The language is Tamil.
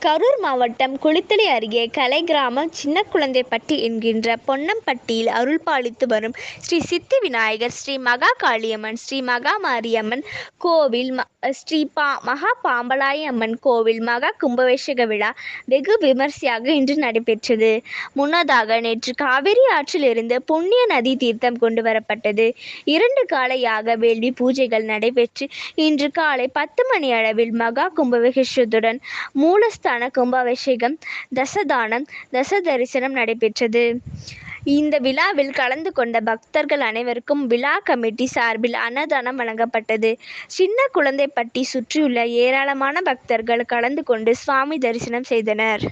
கரூர் மாவட்டம் குளித்தலை அருகே கலை கிராமம் சின்னகுழந்தைப்பட்டி என்கின்ற பொன்னம்பட்டியில் அருள்பாலித்து வரும் ஸ்ரீ சித்தி விநாயகர் ஸ்ரீ மகா காளியம்மன் ஸ்ரீ மகா மாரியம்மன் கோவில் ம- ஸ்ரீ பா மகா பாம்பலாயி அம்மன் கோவில் மகா கும்பவேஷக விழா வெகு விமர்சையாக இன்று நடைபெற்றது. முன்னதாக நேற்று காவிரி ஆற்றிலிருந்து புண்ணிய நதி தீர்த்தம் கொண்டு வரப்பட்டது. இரண்டு கால யாக வேள்வி பூஜைகள் நடைபெற்று இன்று காலை பத்து மணி அளவில் மகா கும்பாபிஷேகத்துடன் மூலஸ்தான கும்பாபிஷேகம் தசதானம் தச தரிசனம் நடைபெற்றது. இந்த விழாவில் கலந்து கொண்ட பக்தர்கள் அனைவருக்கும் விழா கமிட்டி சார்பில் அன்னதானம் வழங்கப்பட்டது. சின்ன குழந்தைப்பட்டி சுற்றியுள்ள ஏராளமான பக்தர்கள் கலந்து கொண்டு சுவாமி தரிசனம் செய்தனர்.